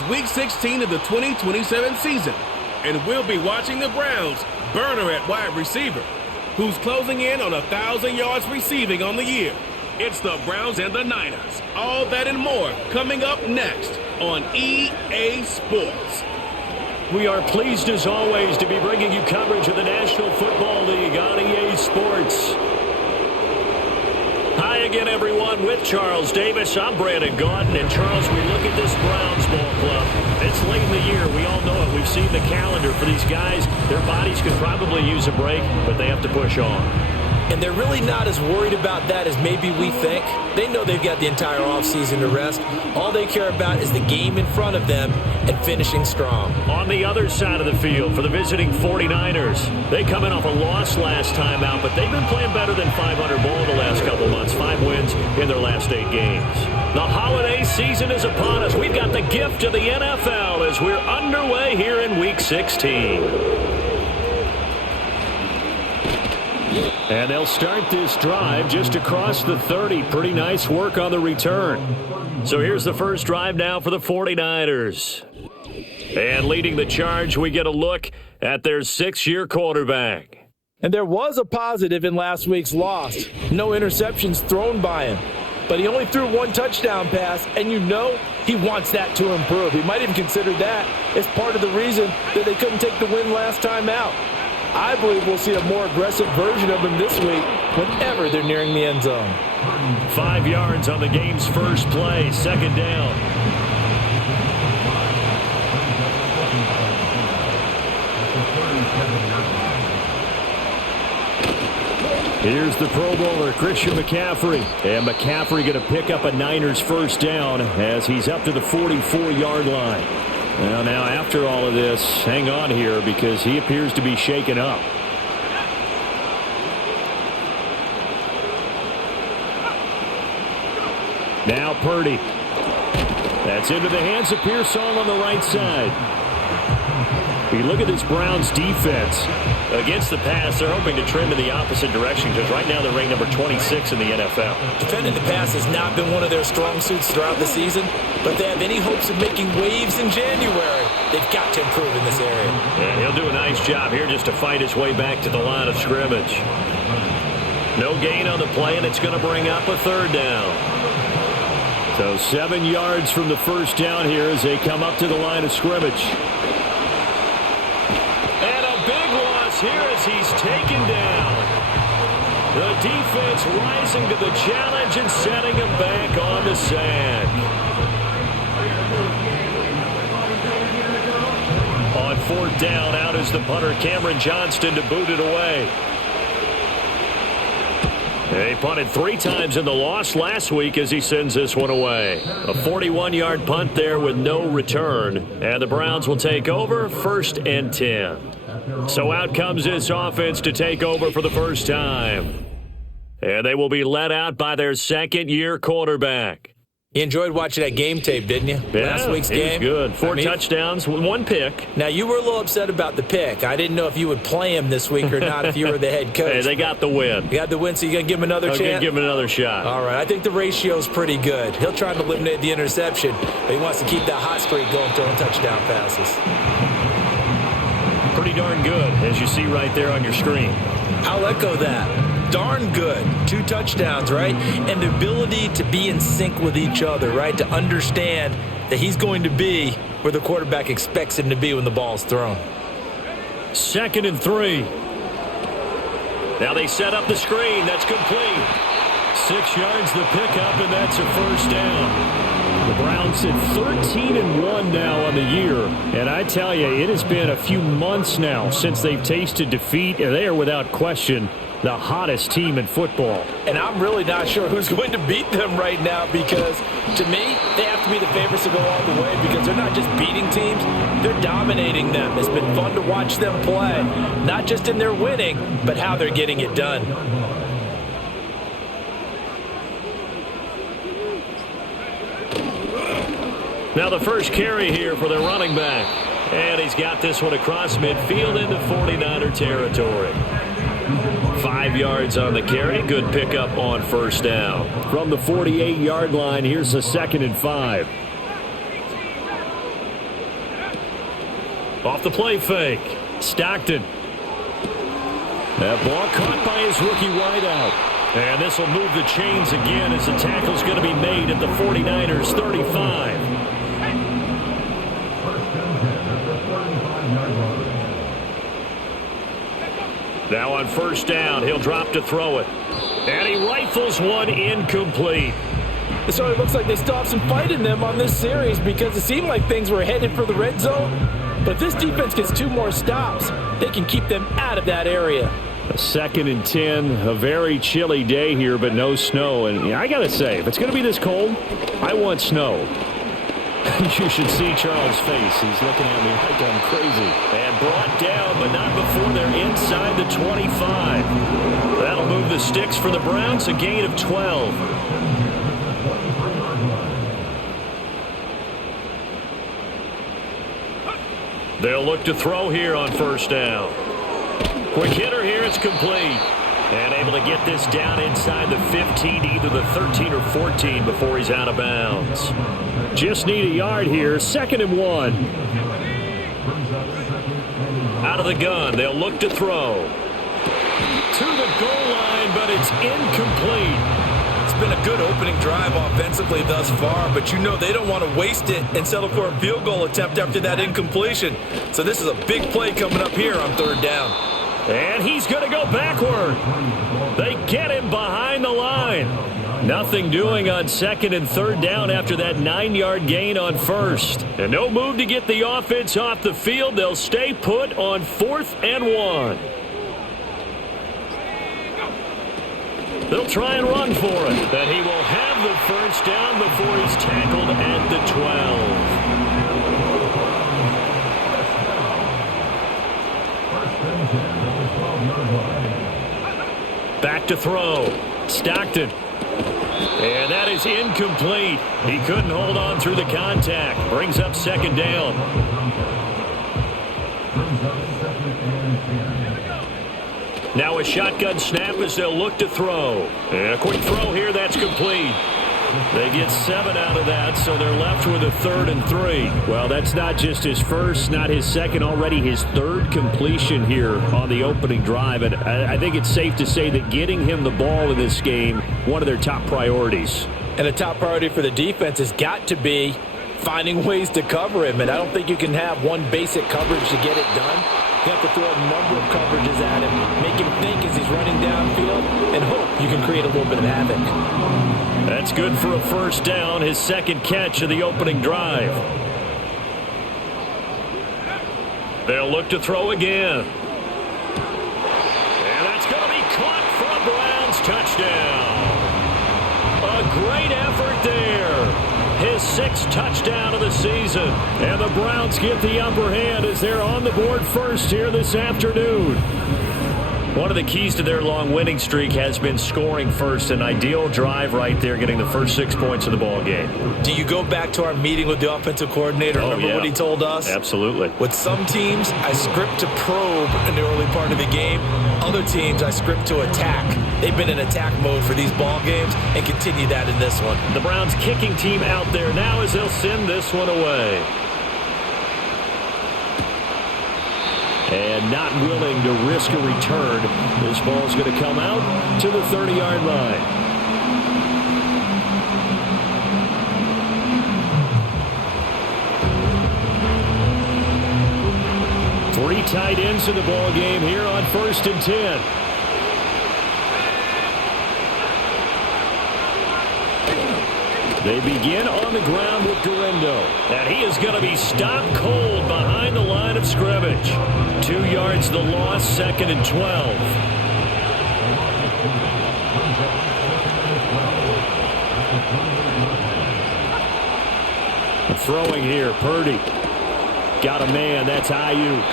It's Week 16 of the 2027 season, and we'll be watching the Browns burner at wide receiver, who's closing in on 1,000 yards receiving on the year. It's the Browns and the Niners. All that and more coming up next on EA Sports. We are pleased as always to be bringing you coverage of the National Football League on EA Sports. Hi again, everyone. With Charles Davis, I'm Brandon Gaudin. And Charles, we look at this Browns ball club. It's late in the year. We all know it. We've seen the calendar for these guys. Their bodies could probably use a break, but they have to push on. And they're really not as worried about that as maybe we think. They know they've got the entire offseason to rest. All they care about is the game in front of them and finishing strong. On the other side of the field for the visiting 49ers, they come in off a loss last time out, but they've been playing better than 500 ball the last couple months. 5 wins in their last 8 games. The holiday season is upon us. We've got the gift of the NFL as we're underway here in Week 16. And they'll start this drive just across the 30. Pretty nice work on the return. So here's the first drive now for the 49ers. And leading the charge, we get a look at their 6-year quarterback. And there was a positive in last week's loss. No interceptions thrown by him. But he only threw 1 touchdown pass, and you know he wants that to improve. He might even consider that as part of the reason that they couldn't take the win last time out. I believe we'll see a more aggressive version of him this week whenever they're nearing the end zone. 5 yards on the game's first play, 2nd down. Here's the Pro Bowler, Christian McCaffrey. And McCaffrey going to pick up a Niners first down as he's up to the 44-yard line. Well, now, after all of this, hang on here because he appears to be shaken up. Now Purdy. That's into the hands of Pearsall on the right side. You look at this Browns defense. Against the pass, they're hoping to trend in the opposite direction because right now they're ranked number 26 in the NFL. Defending the pass has not been one of their strong suits throughout the season, but they have any hopes of making waves in January. They've got to improve in this area. And he'll do a nice job here just to fight his way back to the line of scrimmage. No gain on the play, and it's going to bring up a 3rd down. So 7 yards from the first down here as they come up to the line of scrimmage. Here as he's taken down. The defense rising to the challenge and setting him back on the sack. On 4th down, out is the punter Cameron Johnston to boot it away. They punted 3 times in the loss last week as he sends this one away. A 41-yard punt there with no return. And the Browns will take over 1st and 10. So out comes this offense to take over for the first time. And they will be led out by their 2nd-year quarterback. You enjoyed watching that game tape, didn't you? Yeah, last week's game. Good. 4 touchdowns, 1 pick. Now, you were a little upset about the pick. I didn't know if you would play him this week or not if you were the head coach. Hey, they got the win. You got the win, so you're going to give him another chance? I'm going to give him another shot. All right. I think the ratio's pretty good. He'll try to eliminate the interception, but he wants to keep that hot streak going, throwing touchdown passes. Pretty darn good, as you see right there on your screen. I'll echo that. Darn good. 2 touchdowns, right? And the ability to be in sync with each other, right? To understand that he's going to be where the quarterback expects him to be when the ball's thrown. 2nd and 3. Now they set up the screen. That's complete. 6 yards the pickup, and that's a first down. The Browns sit 13-1 now on the year, and I tell you, it has been a few months now since they've tasted defeat, and they are without question the hottest team in football. And I'm really not sure who's going to beat them right now because, to me, they have to be the favorites to go all the way because they're not just beating teams, they're dominating them. It's been fun to watch them play, not just in their winning, but how they're getting it done. Now the first carry here for their running back. And he's got this one across midfield into 49er territory. 5 yards on the carry. Good pickup on first down. From the 48-yard line, here's a 2nd and 5. Off the play fake. Stockton. That ball caught by his rookie wideout. And this will move the chains again as the tackle's going to be made at the 49ers 35. Now on first down, he'll drop to throw it. And he rifles one incomplete. So it looks like they still have some fight in them on this series because it seemed like things were headed for the red zone. But if this defense gets 2 more stops, they can keep them out of that area. A 2nd and 10, a very chilly day here, but no snow. And I got to say, if it's going to be this cold, I want snow. You should see Charles' face. He's looking at me like I'm crazy. And brought down, but not before they're inside the 25. That'll move the sticks for the Browns, a gain of 12. They'll look to throw here on first down. Quick hitter here, it's complete. And able to get this down inside the 15 to either the 13 or 14 before he's out of bounds. Just need a yard here, 2nd and 1. Out of the gun, they'll look to throw. To the goal line, but it's incomplete. It's been a good opening drive offensively thus far, but you know they don't want to waste it and settle for a field goal attempt after that incompletion. So this is a big play coming up here on 3rd down. And he's going to go backward. They get him behind the line. Nothing doing on 2nd and 3rd down after that 9-yard gain on 1st. And no move to get the offense off the field. They'll stay put on 4th and 1. They'll try and run for it. But he will have the first down before he's tackled at the 12. Back to throw. Stockton. And that is incomplete. He couldn't hold on through the contact. Brings up 2nd down. Now a shotgun snap as they'll look to throw. And a quick throw here, that's complete. They get 7 out of that, so they're left with a 3rd and 3. Well, that's not just his first, not his second, already his 3rd completion here on the opening drive. And I think it's safe to say that getting him the ball in this game, one of their top priorities. And a top priority for the defense has got to be finding ways to cover him. And I don't think you can have one basic coverage to get it done. You have to throw a number of coverages at him, make him think as he's running downfield, and hope you can create a little bit of havoc. That's good for a first down, his 2nd catch of the opening drive. They'll look to throw again. And that's going to be caught for a Browns touchdown. A great effort there. His 6th touchdown of the season. And the Browns get the upper hand as they're on the board first here this afternoon. One of the keys to their long winning streak has been scoring first. An ideal drive right there, getting the first 6 points of the ball game. Do you go back to our meeting with the offensive coordinator? Remember what he told us? Absolutely. With some teams, I script to probe in the early part of the game. Other teams, I script to attack. They've been in attack mode for these ball games and continue that in this one. The Browns kicking team out there now as they'll send this one away. And not willing to risk a return. This ball's going to come out to the 30-yard line. Three tight ends in the ball game here on 1st and 10. They begin on the ground with Guerendo. And he is going to be stopped cold behind the line of scrimmage. 2 yards the loss, 2nd and 12. Throwing here, Purdy. Got a man, that's Ayuk.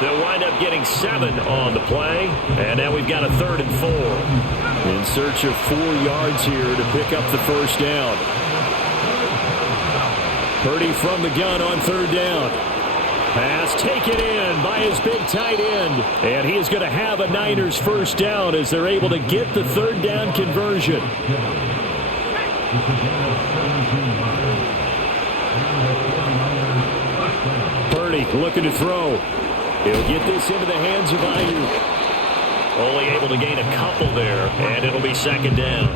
They'll wind up getting 7 on the play. And now we've got a 3rd and 4. In search of 4 yards here to pick up the first down. Purdy from the gun on 3rd down. Pass taken in by his big tight end. And he is going to have a Niners first down as they're able to get the 3rd down conversion. Purdy Purdy looking to throw. He'll get this into the hands of Ayuk. Only able to gain a couple there, and it'll be second down.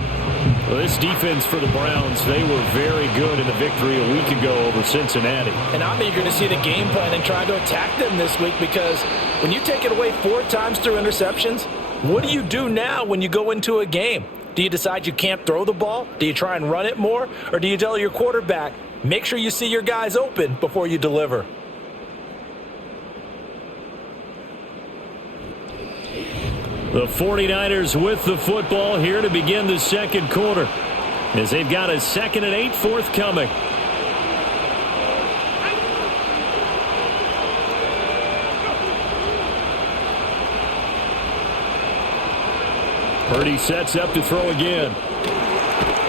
Well, this defense for the Browns, they were very good in the victory a week ago over Cincinnati. And I'm eager to see the game plan and try to attack them this week, because when you take it away 4 times through interceptions, what do you do now when you go into a game? Do you decide you can't throw the ball? Do you try and run it more? Or do you tell your quarterback, make sure you see your guys open before you deliver? The 49ers with the football here to begin the second quarter, as they've got a 2nd and 8 forthcoming. Purdy sets up to throw again.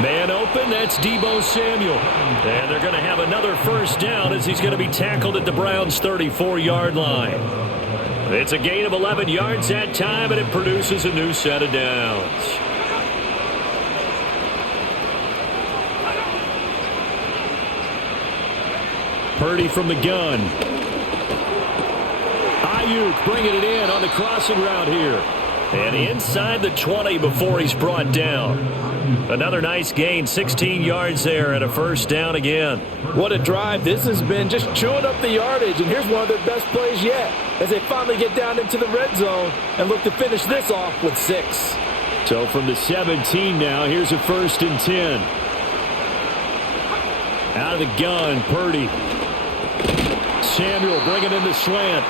Man open, that's Deebo Samuel. And they're going to have another first down as he's going to be tackled at the Browns' 34-yard line. It's a gain of 11 yards that time, and it produces a new set of downs. Purdy from the gun. Ayuk bringing it in on the crossing route here. And inside the 20 before he's brought down. Another nice gain, 16 yards there, and a first down again. What a drive this has been, just chewing up the yardage. And here's one of their best plays yet, as they finally get down into the red zone and look to finish this off with 6. So from the 17 now, here's a 1st and 10. Out of the gun, Purdy. Samuel bringing in the slant.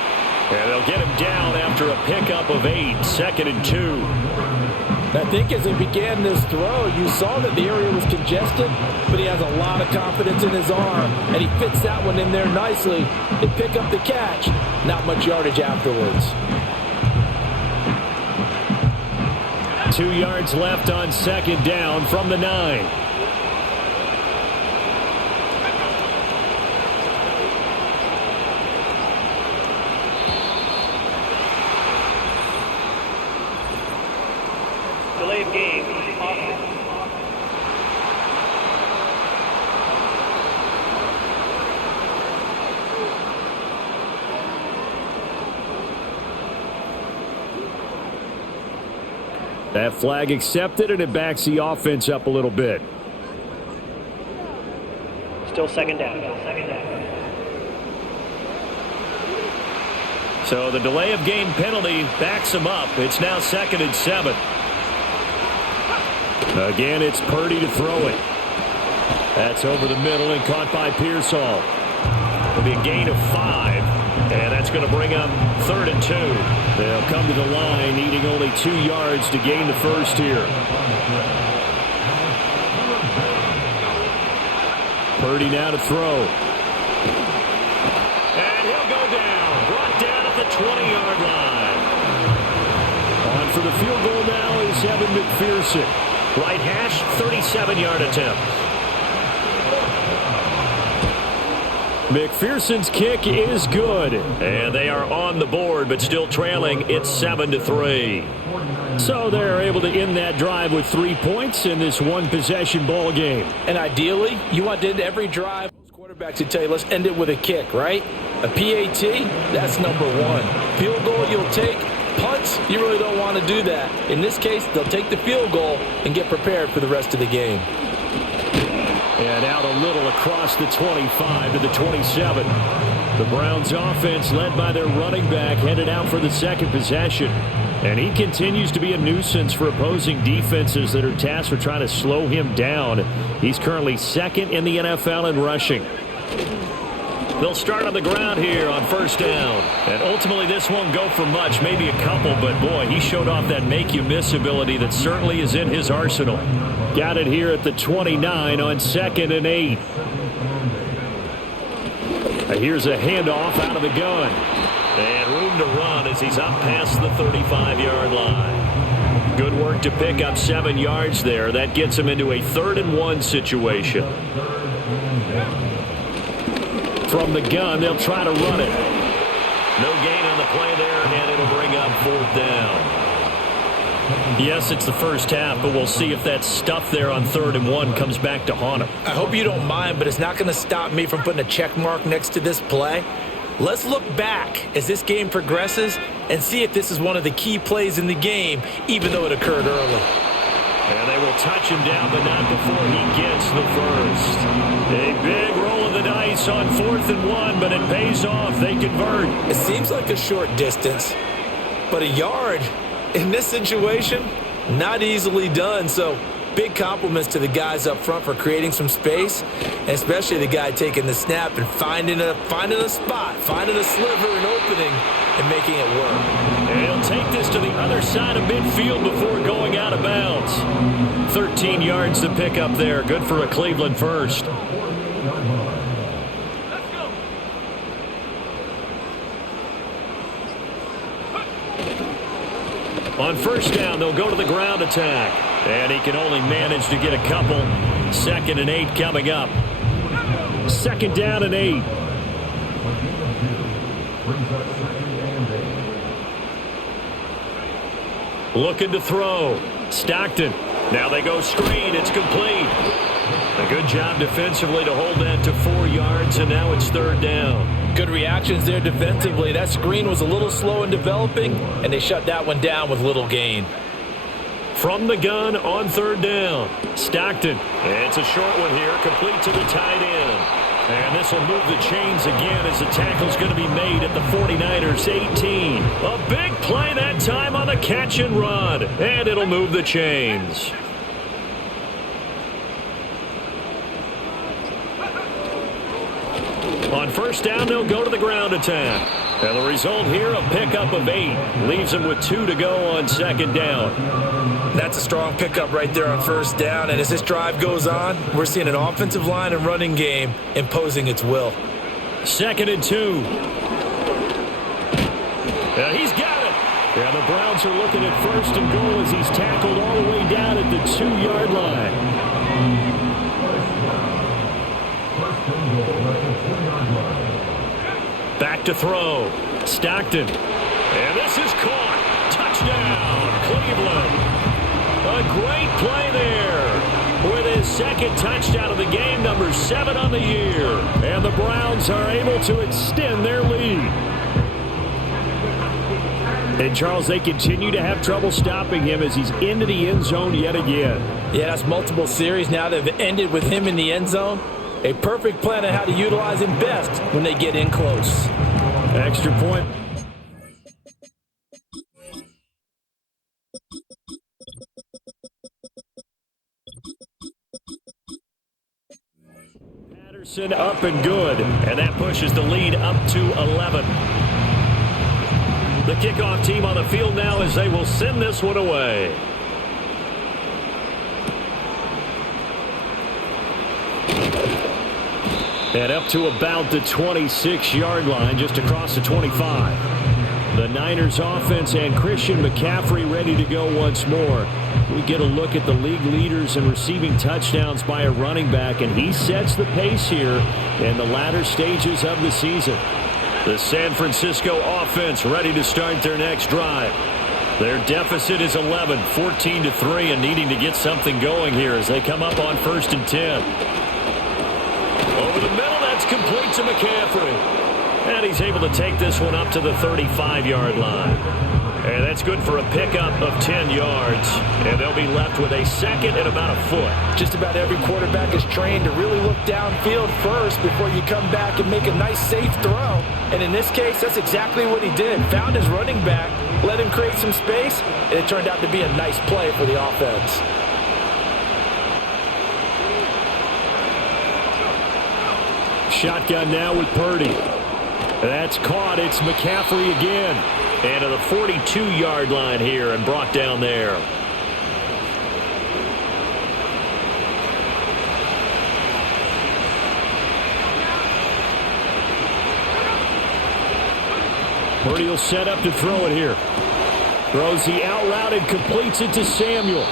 And they'll get him down after a pickup of 8, 2nd and 2. I think as he began this throw, you saw that the area was congested, but he has a lot of confidence in his arm, and he fits that one in there nicely. They pick up the catch, not much yardage afterwards. 2 yards left on 2nd down from the 9. Delay of game. That flag accepted, and it backs the offense up a little bit. Still second down. So the delay of game penalty backs him up. It's now 2nd and 7. Again, it's Purdy to throw it. That's over the middle and caught by Pearsall. It'll be a gain of 5, and that's going to bring up 3rd and 2. They'll come to the line needing only 2 yards to gain the first here. Purdy now to throw. And he'll go down. Brought down at the 20-yard line. On for the field goal now is Evan McPherson. Right hash, 37-yard attempt. McPherson's kick is good. And they are on the board, but still trailing. It's 7-3. So they're able to end that drive with 3 points in this one-possession ball game. And ideally, you want to end every drive. Most quarterbacks would tell you, let's end it with a kick, right? A PAT, that's number 1. Field goal you'll take. Punts, you really don't want to do that. In this case, they'll take the field goal and get prepared for the rest of the game. And out a little across the 25 to the 27. The Browns offense led by their running back headed out for the second possession. And he continues to be a nuisance for opposing defenses that are tasked with trying to slow him down. He's currently 2nd in the NFL in rushing. They'll start on the ground here on 1st down. And ultimately this won't go for much, maybe a couple, but boy, he showed off that make-you-miss ability that certainly is in his arsenal. Got it here at the 29 on 2nd and 8. Here's a handoff out of the gun. And room to run as he's up past the 35-yard line. Good work to pick up 7 yards there. That gets him into a 3rd and 1 situation. From the gun, they'll try to run it. No gain on the play there, and it'll bring up 4th down. Yes, it's the first half, but we'll see if that stuff there on 3rd and 1 comes back to haunt him. I hope you don't mind, but it's not going to stop me from putting a check mark next to this play. Let's look back as this game progresses and see if this is one of the key plays in the game, even though it occurred early. And they will touch him down, but not before he gets the first. A big roll of the dice on 4th and 1, but it pays off. They convert. It seems like a short distance, but a yard in this situation, not easily done. So big compliments to the guys up front for creating some space, and especially the guy taking the snap and finding a spot, finding a sliver, an opening, and making it work. And he'll take this to the other side of midfield before going out of bounds. 13 yards to pick up there. Good for a Cleveland first. On first down, they'll go to the ground attack. And he can only manage to get a couple. 2nd and 8 coming up. 2nd down and 8. Looking to throw. Stockton. Now they go screen. It's complete. A good job defensively to hold that to 4 yards, and now it's 3rd down. Good reactions there defensively. That screen was a little slow in developing, and they shut that one down with little gain. From the gun on 3rd down. Stockton. It's a short one here, complete to the tight end. And this will move the chains again as the tackle's going to be made at the 49ers 18. A big play that time on the catch and run. And it'll move the chains. On first down, they'll go to the ground attack. And the result here, a pickup of 8. Leaves them with 2 to go on 2nd down. That's a strong pickup right there on first down. And as this drive goes on, we're seeing an offensive line and running game imposing its will. 2nd and 2. And he's got it. And the Browns are looking at 1st and goal as he's tackled all the way down at the 2-yard line. Back to throw. Stockton. And this is caught. Touchdown, Cleveland. A great play there. With his 2nd touchdown of the game, number 7 on the year. And the Browns are able to extend their lead. And, Charles, they continue to have trouble stopping him as he's into the end zone yet again. Yeah, that's multiple series now that have ended with him in the end zone. A perfect plan on how to utilize him best when they get in close. Extra point. Patterson up and good. And that pushes the lead up to 11. The kickoff team on the field now as they will send this one away. And up to about the 26-yard line, just across the 25. The Niners offense and Christian McCaffrey ready to go once more. We get a look at the league leaders in receiving touchdowns by a running back, and he sets the pace here in the latter stages of the season. The San Francisco offense ready to start their next drive. Their deficit is 11, 14-3, and needing to get something going here as they come up on 1st and 10. Over the middle, that's complete to McCaffrey. And he's able to take this one up to the 35-yard line. And that's good for a pickup of 10 yards. And they'll be left with a 2nd and about a foot. Just about every quarterback is trained to really look downfield first before you come back and make a nice, safe throw. And in this case, that's exactly what he did. Found his running back, let him create some space, and it turned out to be a nice play for the offense. Shotgun now with Purdy. That's caught. It's McCaffrey again. And to the 42-yard line here and brought down there. Purdy will set up to throw it here. Throws the out route and completes it to Samuel.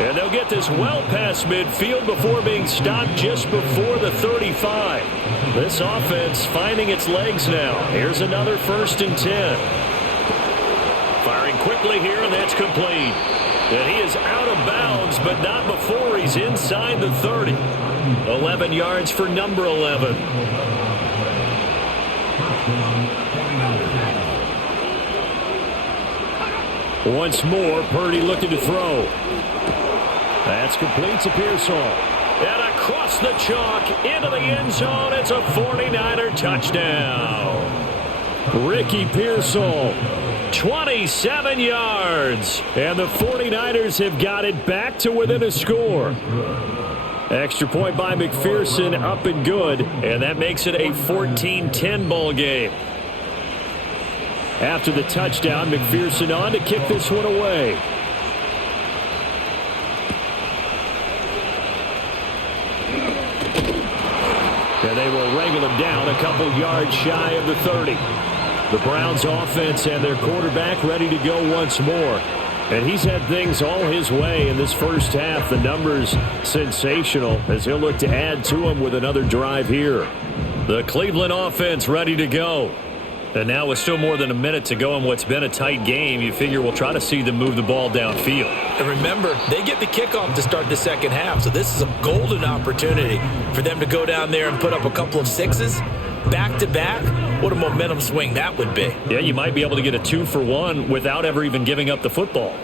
And they'll get this well past midfield before being stopped just before the 35. This offense finding its legs now. Here's another 1st and 10. Firing quickly here, and that's complete. And he is out of bounds, but not before he's inside the 30. 11 yards for number 11. Once more, Purdy looking to throw. That's complete to Pearsall. And across the chalk into the end zone. It's a 49er touchdown. Ricky Pearsall, 27 yards. And the 49ers have got it back to within a score. Extra point by McPherson, up and good. And that makes it a 14-10 ball game. After the touchdown, McPherson on to kick this one away. And they will wrangle him down a couple yards shy of the 30. The Browns offense and their quarterback ready to go once more. And he's had things all his way in this first half. The numbers sensational as he'll look to add to them with another drive here. The Cleveland offense ready to go. And now with still more than a minute to go in what's been a tight game, you figure we'll try to see them move the ball downfield. And remember, they get the kickoff to start the second half, so this is a golden opportunity for them to go down there and put up a couple of sixes back-to-back. What a momentum swing that would be. Yeah, you might be able to get a 2-for-1 without ever even giving up the football.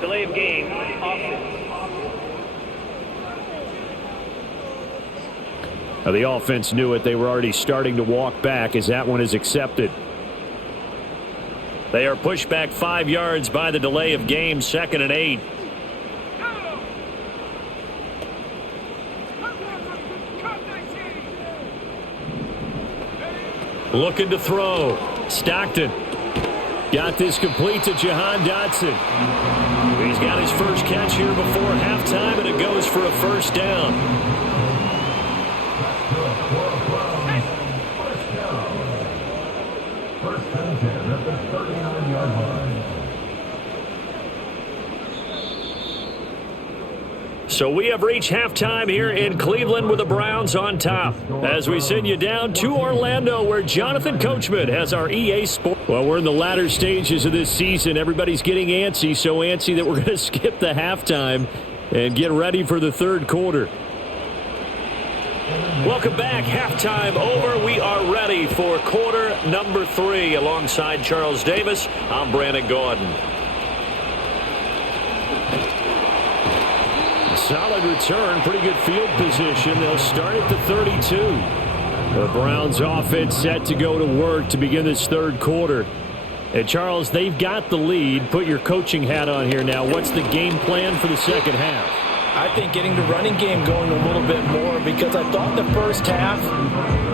Delay of game, offense. Now the offense knew it. They were already starting to walk back as that one is accepted. They are pushed back 5 yards by the delay of game, 2nd and 8. Looking to throw. Stockton. Got this complete to Jahan Dotson. He's got his first catch here before halftime, and it goes for a first down. So we have reached halftime here in Cleveland with the Browns on top. As we send you down to Orlando where Jonathan Coachman has our EA Sports. Well, we're in the latter stages of this season. Everybody's getting antsy, so antsy that we're going to skip the halftime and get ready for the third quarter. Welcome back. Halftime over. We are ready for quarter number 3. Alongside Charles Davis, I'm Brandon Gaudin. Solid return, pretty good field position. They'll start at the 32. The Browns offense set to go to work to begin this third quarter. And Charles, they've got the lead. Put your coaching hat on here now. What's the game plan for the second half? I think getting the running game going a little bit more, because I thought the first half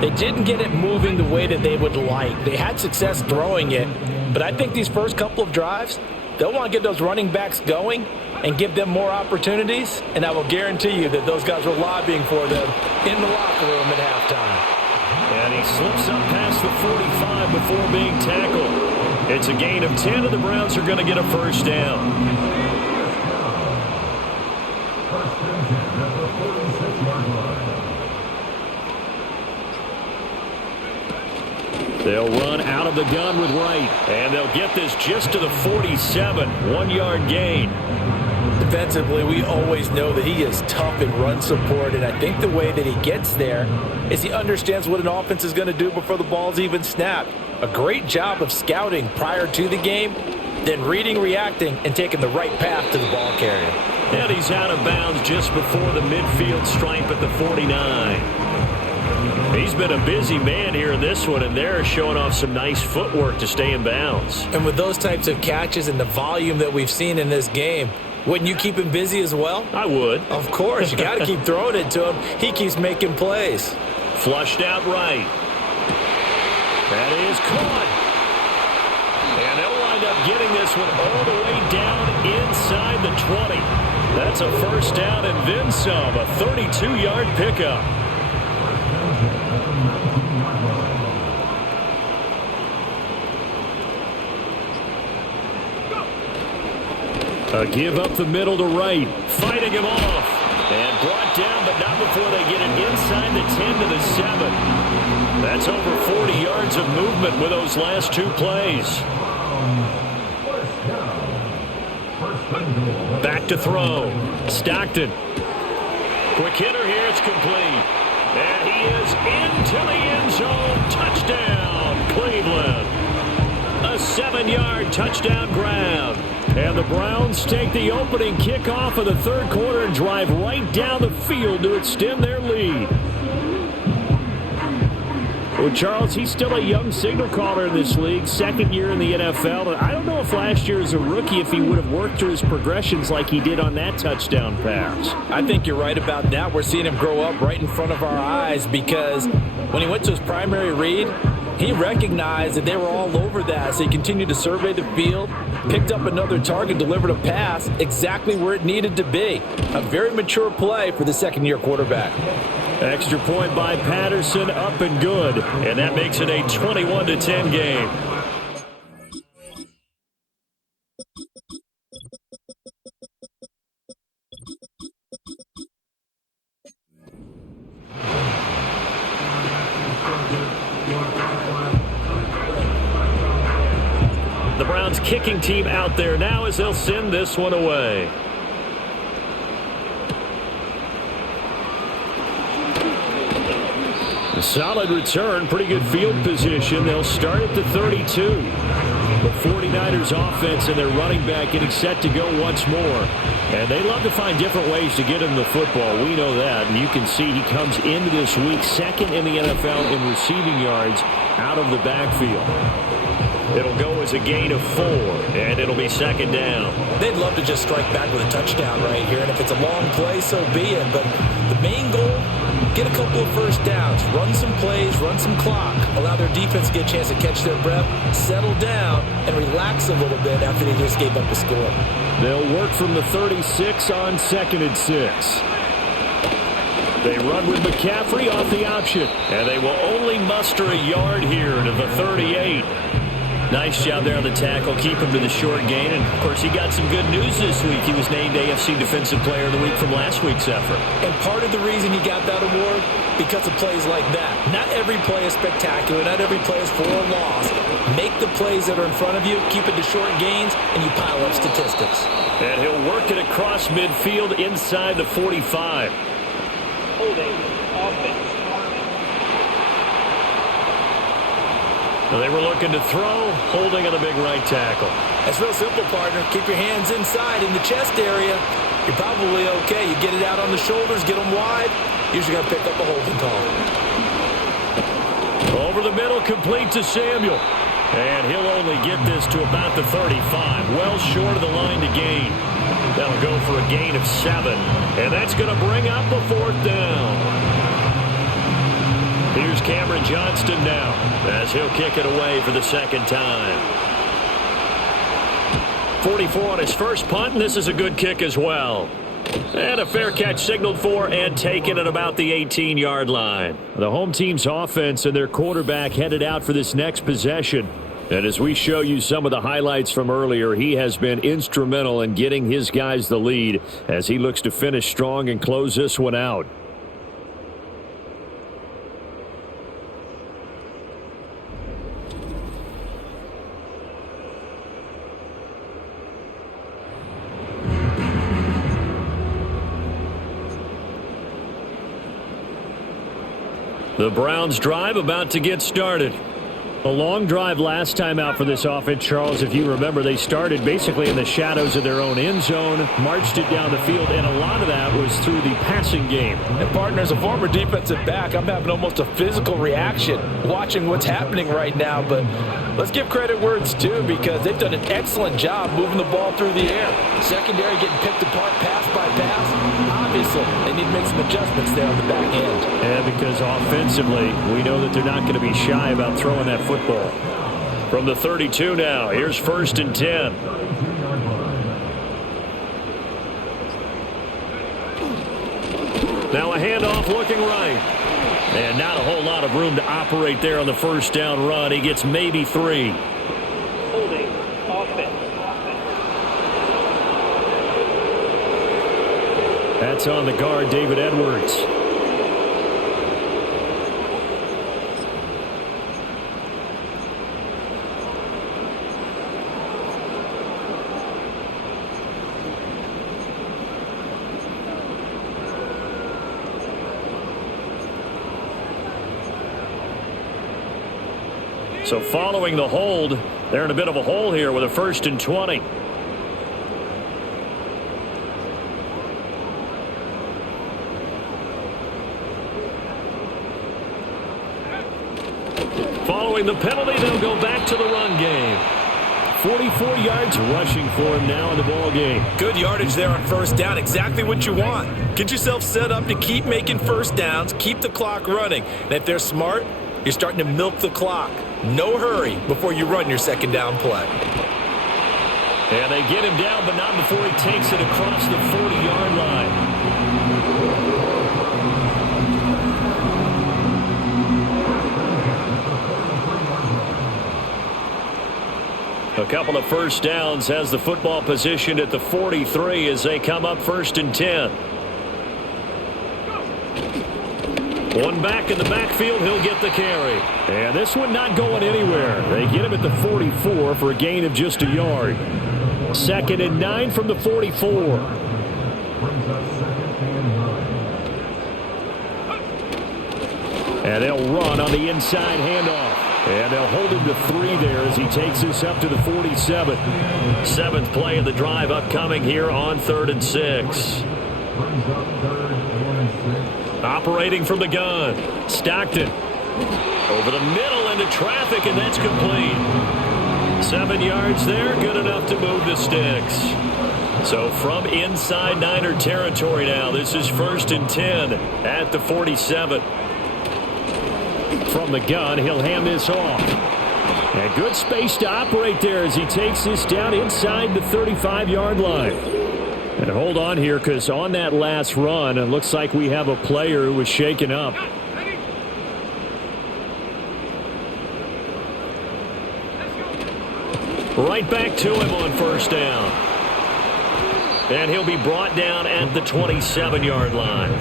they didn't get it moving the way that they would like. They had success throwing it, but I think these first couple of drives, they'll want to get those running backs going and give them more opportunities, and I will guarantee you that those guys were lobbying for them in the locker room at halftime. And he slips up past the 45 before being tackled. It's a gain of 10, and the Browns are going to get a first down. They'll run out of the gun with Wright, and they'll get this just to the 47, 1-yard gain. Defensively, we always know that he is tough in run support, and I think the way that he gets there is he understands what an offense is going to do before the ball's even snapped. A great job of scouting prior to the game, then reading, reacting, and taking the right path to the ball carrier. And he's out of bounds just before the midfield stripe at the 49. He's been a busy man here in this one, and they're showing off some nice footwork to stay in bounds. And with those types of catches and the volume that we've seen in this game, wouldn't you keep him busy as well? I would. Of course. You got to keep throwing it to him. He keeps making plays. Flushed out right. That is caught. And they'll wind up getting this one all the way down inside the 20. That's a first down and then some. A 32-yard pickup. A give up the middle to right. Fighting him off. And brought down, but not before they get it inside the 10 to the 7. That's over 40 yards of movement with those last two plays. Back to throw. Stockton. Quick hitter here. It's complete. And he is into the end zone. Touchdown, Cleveland. A 7-yard touchdown grab. And the Browns take the opening kickoff of the third quarter and drive right down the field to extend their lead. Well, Charles, he's still a young signal caller in this league, second year in the NFL. But I don't know if last year as a rookie, if he would have worked through his progressions like he did on that touchdown pass. I think you're right about that. We're seeing him grow up right in front of our eyes because when he went to his primary read, he recognized that they were all over that, so he continued to survey the field, picked up another target, delivered a pass exactly where it needed to be. A very mature play for the second-year quarterback. Extra point by Patterson, up and good. And that makes it a 21-10 game. The Browns kicking team out there now as they'll send this one away. A solid return, pretty good field position. They'll start at the 32. The 49ers offense and their running back getting set to go once more. And they love to find different ways to get him the football. We know that. And you can see he comes into this week second in the NFL in receiving yards out of the backfield. It'll go as a gain of 4, and it'll be second down. They'd love to just strike back with a touchdown right here, and if it's a long play, so be it. But the main goal, get a couple of first downs, run some plays, run some clock, allow their defense to get a chance to catch their breath, settle down, and relax a little bit after they just gave up the score. They'll work from the 36 on 2nd and 6. They run with McCaffrey off the option, and they will only muster a yard here to the 38. Nice job there on the tackle. Keep him to the short gain. And, of course, he got some good news this week. He was named AFC Defensive Player of the Week from last week's effort. And part of the reason he got that award, because of plays like that. Not every play is spectacular. Not every play is for a loss. Make the plays that are in front of you, keep it to short gains, and you pile up statistics. And he'll work it across midfield inside the 45. Holding offense. They were looking to throw, holding on the big right tackle. That's real simple, partner. Keep your hands inside in the chest area. You're probably okay. You get it out on the shoulders, get them wide. Usually going to pick up a holding call. Over the middle, complete to Samuel. And he'll only get this to about the 35. Well short of the line to gain. That'll go for a gain of 7. And that's going to bring up a 4th down. Here's Cameron Johnston now as he'll kick it away for the second time. 44 on his first punt, and this is a good kick as well. And a fair catch signaled for and taken at about the 18-yard line. The home team's offense and their quarterback headed out for this next possession. And as we show you some of the highlights from earlier, he has been instrumental in getting his guys the lead as he looks to finish strong and close this one out. The Browns drive about to get started. A long drive last time out for this offense, Charles. If you remember, they started basically in the shadows of their own end zone, marched it down the field, and a lot of that was through the passing game. And, partner, as a former defensive back, I'm having almost a physical reaction watching what's happening right now. But let's give credit where it's due because they've done an excellent job moving the ball through the air. Secondary getting picked apart pass by pass. Obviously, they need to make some adjustments there on the back end. And because offensively, we know that they're not going to be shy about throwing that football. From the 32 now, here's 1st and 10. Now a handoff looking right. And not a whole lot of room to operate there on the first down run. He gets maybe 3. Holding offense. That's on the guard, David Edwards. So following the hold, they're in a bit of a hole here with a 1st and 20. Following the penalty, they'll go back to the run game. 44 yards rushing for him now in the ball game. Good yardage there on 1st down. Exactly what you want. Get yourself set up to keep making 1st downs, keep the clock running. And if they're smart, you're starting to milk the clock. No hurry before you run your 2nd down play. And they get him down, but not before he takes it across the 40-yard line. A couple of 1st downs, has the football positioned at the 43 as they come up 1st and 10. One back in the backfield, he'll get the carry. And this one not going anywhere. They get him at the 44 for a gain of just a yard. 2nd and 9 from the 44. And they'll run on the inside handoff. And they'll hold him to 3 there as he takes us up to the 47. 7th play of the drive upcoming here on 3rd and 6. Operating from the gun, Stockton. Over the middle into traffic, and that's complete. 7 yards there, good enough to move the sticks. So from inside Niner territory now, this is 1st and 10 at the 47. From the gun, he'll hand this off. And good space to operate there as he takes this down inside the 35-yard line. And hold on here, because on that last run, it looks like we have a player who was shaken up. Right back to him on 1st down. And he'll be brought down at the 27-yard line.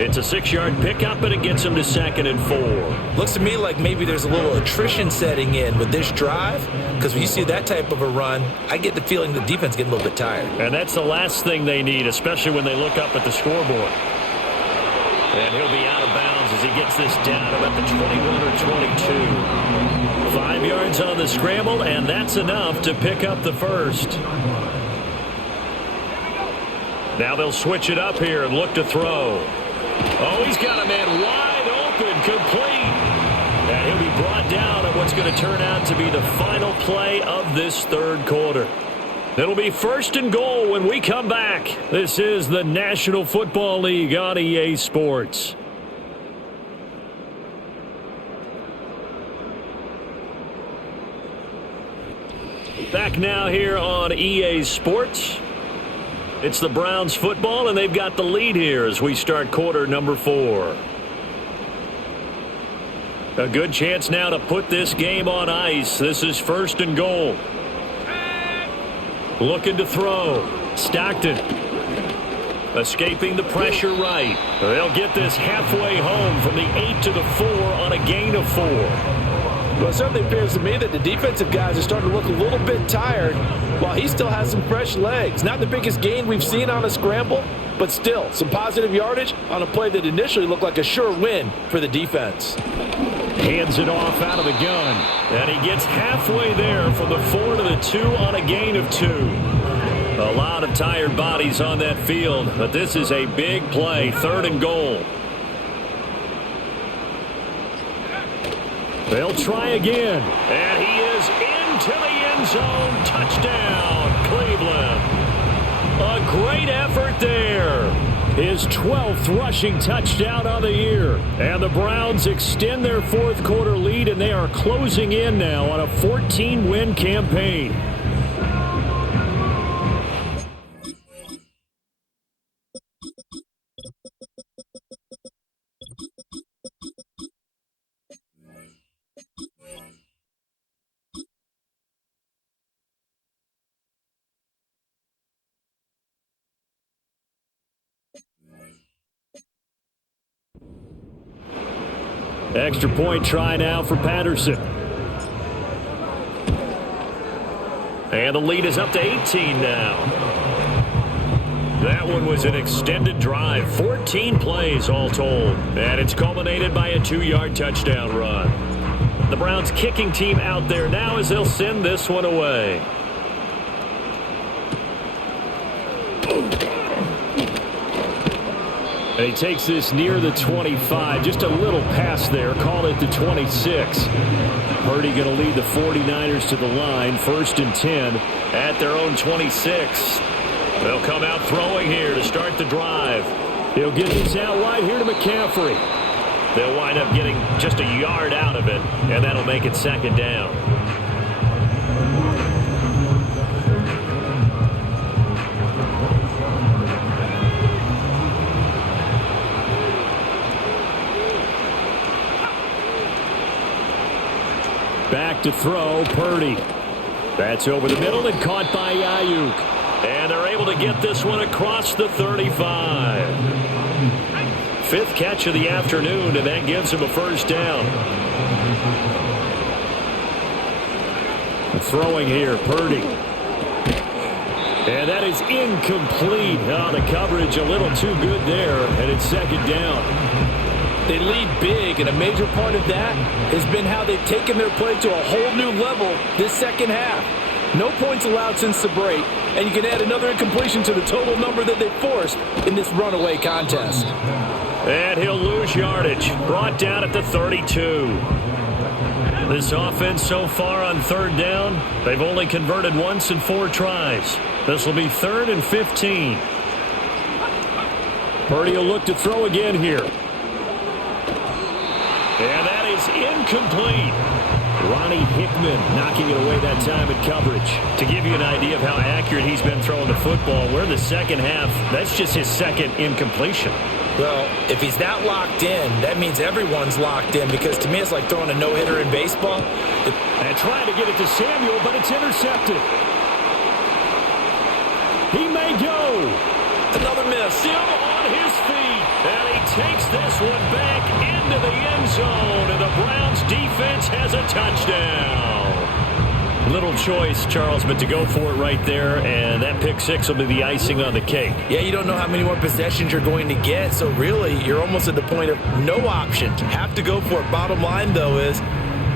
It's a 6-yard pickup, and it gets him to 2nd and 4. Looks to me like maybe there's a little attrition setting in with this drive, because when you see that type of a run, I get the feeling the defense getting a little bit tired. And that's the last thing they need, especially when they look up at the scoreboard. And he'll be out of bounds as he gets this down about the 21 or 22. 5 yards on the scramble, and that's enough to pick up the 1st. Now they'll switch it up here and look to throw. Oh, he's got a man wide open, complete. And he'll be brought down at what's going to turn out to be the final play of this 3rd quarter. It'll be 1st and goal when we come back. This is the National Football League on EA Sports. Back now here on EA Sports. It's the Browns football, and they've got the lead here as we start quarter number 4. A good chance now to put this game on ice. This is 1st and goal. Looking to throw. Stockton. Escaping the pressure right. They'll get this halfway home from the 8 to the 4 on a gain of 4. Well, it certainly appears to me that the defensive guys are starting to look a little bit tired while he still has some fresh legs. Not the biggest gain we've seen on a scramble, but still some positive yardage on a play that initially looked like a sure win for the defense. Hands it off out of the gun. And he gets halfway there from the 4 to the 2 on a gain of 2. A lot of tired bodies on that field, but this is a big play, 3rd and goal. They'll try again. And he is into the end zone. Touchdown, Cleveland. A great effort there. His 12th rushing touchdown on the year. And the Browns extend their 4th quarter lead, and they are closing in now on a 14-win campaign. Extra point try now for Patterson. And the lead is up to 18 now. That one was an extended drive, 14 plays all told. And it's culminated by a 2-yard touchdown run. The Browns kicking team out there now as they'll send this one away. And he takes this near the 25. Just a little pass there. Call it the 26. Purdy going to lead the 49ers to the line. 1st and 10 at their own 26. They'll come out throwing here to start the drive. He'll get this out wide here to McCaffrey. They'll wind up getting just a yard out of it, and that'll make it 2nd down. Back to throw, Purdy. That's over the middle and caught by Ayuk. And they're able to get this one across the 35. 5th catch of the afternoon, and that gives him a 1st down. Throwing here, Purdy. And that is incomplete. Oh, the coverage a little too good there, and it's 2nd down. They lead big, and a major part of that has been how they've taken their play to a whole new level this second half. No points allowed since the break, and you can add another incompletion to the total number that they forced in this runaway contest. And he'll lose yardage. Brought down at the 32. This offense so far on 3rd down, they've only converted once in 4 tries. This will be 3rd and 15. Purdy will look to throw again here. And that is incomplete. Ronnie Hickman knocking it away that time in coverage. To give you an idea of how accurate he's been throwing the football, we're in the second half. That's just his 2nd incompletion. Well, if he's that locked in, that means everyone's locked in, because to me it's like throwing a no-hitter in baseball. And trying to get it to Samuel, but it's intercepted. He may go. Another miss. Still on his feet. And he takes this one back into the end zone. And the Browns defense has a touchdown. Little choice, Charles, but to go for it right there. And that pick 6 will be the icing on the cake. Yeah, you don't know how many more possessions you're going to get. So really, you're almost at the point of no option. Have to go for it. Bottom line, though, is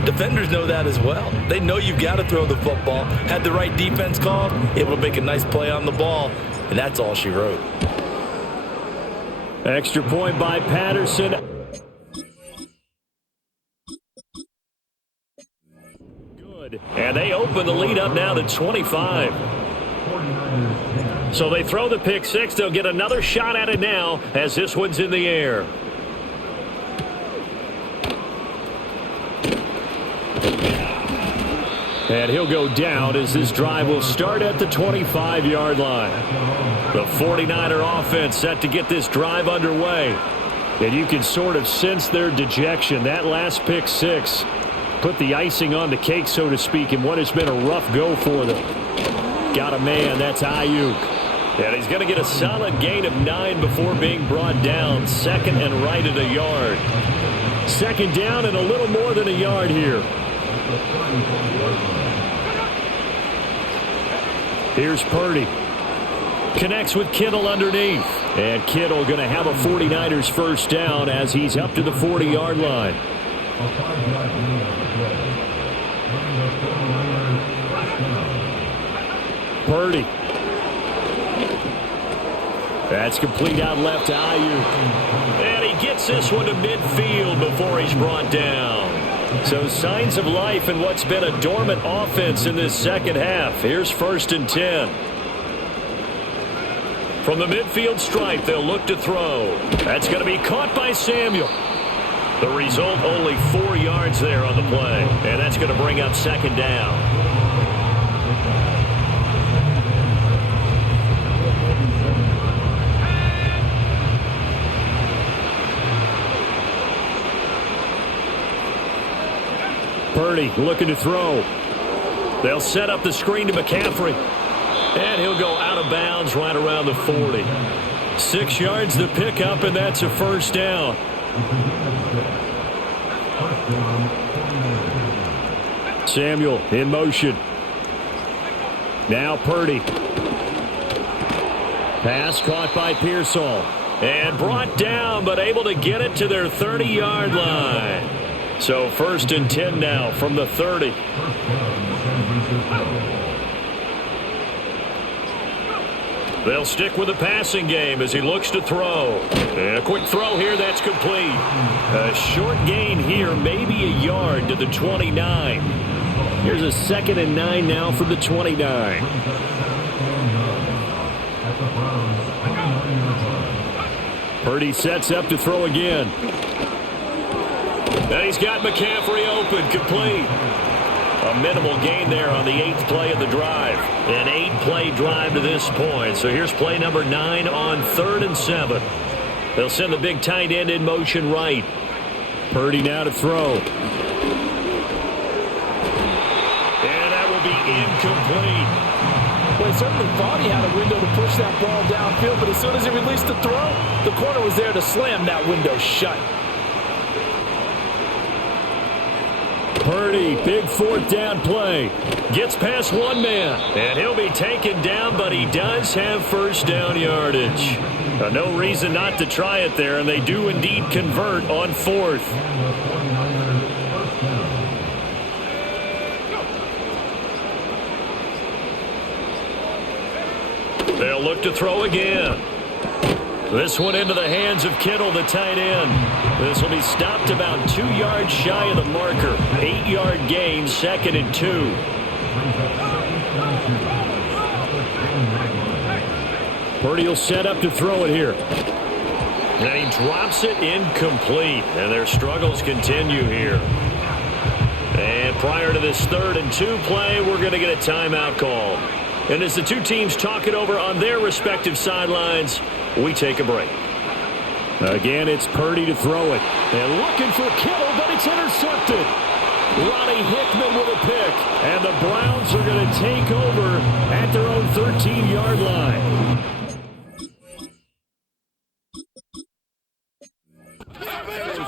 defenders know that as well. They know you've got to throw the football. Had the right defense called, able to make a nice play on the ball. And that's all she wrote. Extra point by Patterson. Good. And they open the lead up now to 25. So they throw the pick 6. They'll get another shot at it now as this one's in the air. And he'll go down as this drive will start at the 25-yard line. The 49er offense set to get this drive underway. And you can sort of sense their dejection. That last pick 6 put the icing on the cake, so to speak, in what has been a rough go for them. Got a man, that's Ayuk. And he's going to get a solid gain of 9 before being brought down. 2nd and right at a yard. 2nd down and a little more than a yard here. Here's Purdy. Connects with Kittle underneath. And Kittle going to have a 49ers 1st down as he's up to the 40-yard line. Purdy. That's complete out left to Ayuk. And he gets this one to midfield before he's brought down. So signs of life in what's been a dormant offense in this second half. Here's 1st and 10. From the midfield stripe, they'll look to throw. That's going to be caught by Samuel. The result, only 4 yards there on the play. And that's going to bring up 2nd down. Purdy looking to throw. They'll set up the screen to McCaffrey. And he'll go out of bounds right around the 40. 6 yards the pickup, and that's a 1st down. Samuel in motion. Now Purdy. Pass caught by Pearsall. And brought down, but able to get it to their 30-yard line. So 1st and 10 now from the 30. They'll stick with the passing game as he looks to throw. And a quick throw here, that's complete. A short gain here, maybe a yard to the 29. Here's a 2nd and 9 now from the 29. Purdy sets up to throw again. And he's got McCaffrey open, complete. A minimal gain there on the 8th play of the drive. An 8-play drive to this point. So here's play number 9 on 3rd and 7. They'll send the big tight end in motion right. Purdy now to throw. And that will be incomplete. Well, he certainly thought he had a window to push that ball downfield, but as soon as he released the throw, the corner was there to slam that window shut. Purdy, big 4th down play. Gets past one man, and he'll be taken down, but he does have 1st down yardage. No reason not to try it there, and they do indeed convert on 4th. They'll look to throw again. This one into the hands of Kittle, the tight end. This will be stopped about 2 yards shy of the marker. 8-yard gain, 2nd and 2. Purdy will set up to throw it here. And he drops it incomplete. And their struggles continue here. And prior to this 3rd and 2 play, we're going to get a timeout call. And as the two teams talk it over on their respective sidelines, we take a break. Again, it's Purdy to throw it. And looking for Kittle, but it's intercepted. Ronnie Hickman with a pick. And the Browns are going to take over at their own 13-yard line.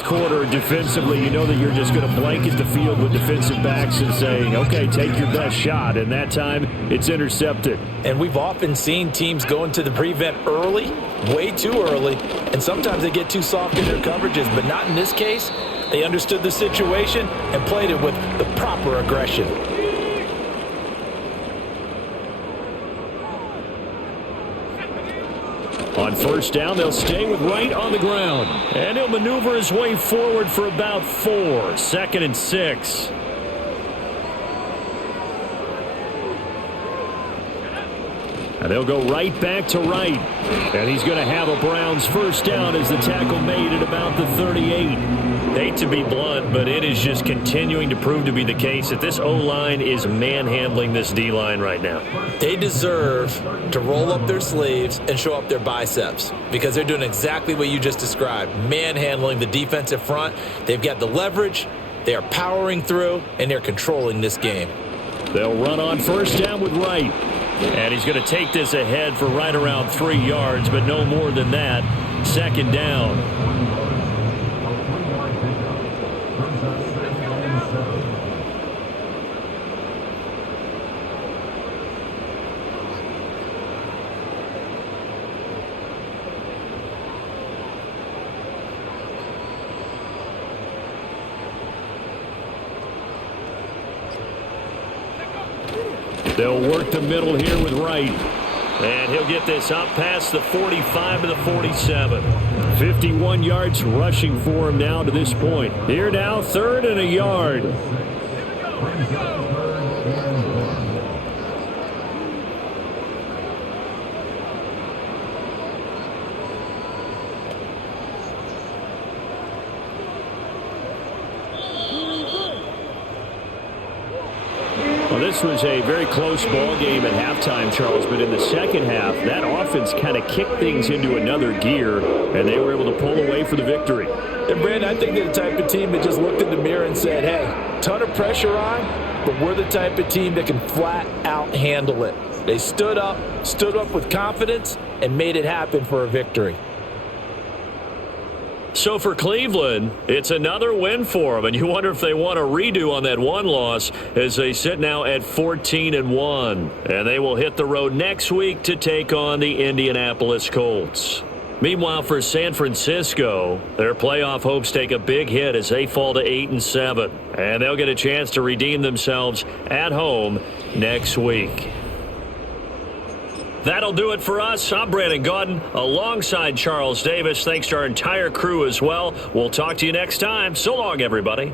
Quarter defensively, you know that you're just going to blanket the field with defensive backs and saying, okay, take your best shot. And that time, it's intercepted. And we've often seen teams go into the prevent early, way too early, and sometimes they get too soft in their coverages, but not in this case. They understood the situation and played it with the proper aggression. On 1st down, they'll stay with Wright on the ground. And he'll maneuver his way forward for about 4. 2nd and 6. And they'll go right back to Wright. And he's going to have a Browns 1st down as the tackle made at about the 38. Hate to be blunt, but it is just continuing to prove to be the case that this O-line is manhandling this D-line right now. They deserve to roll up their sleeves and show up their biceps because they're doing exactly what you just described, manhandling the defensive front. They've got the leverage, they are powering through, and they're controlling this game. They'll run on 1st down with Wright. And he's going to take this ahead for right around 3 yards, but no more than that. 2nd down. They'll work the middle here with Wright. And he'll get this up past the 45 to the 47. 51 yards rushing for him now to this point. Here now, 3rd and a yard. Well, this was a very close ball game at halftime, Charles, but in the second half, that offense kind of kicked things into another gear, and they were able to pull away for the victory. And, Brandon, I think they're the type of team that just looked in the mirror and said, hey, ton of pressure on, but we're the type of team that can flat out handle it. They stood up with confidence, and made it happen for a victory. So for Cleveland, it's another win for them, and you wonder if they want a redo on that one loss as they sit now at 14-1. And they will hit the road next week to take on the Indianapolis Colts. Meanwhile, for San Francisco, their playoff hopes take a big hit as they fall to 8-7. And they'll get a chance to redeem themselves at home next week. That'll do it for us. I'm Brandon Gaudin alongside Charles Davis. Thanks to our entire crew as well. We'll talk to you next time. So long, everybody.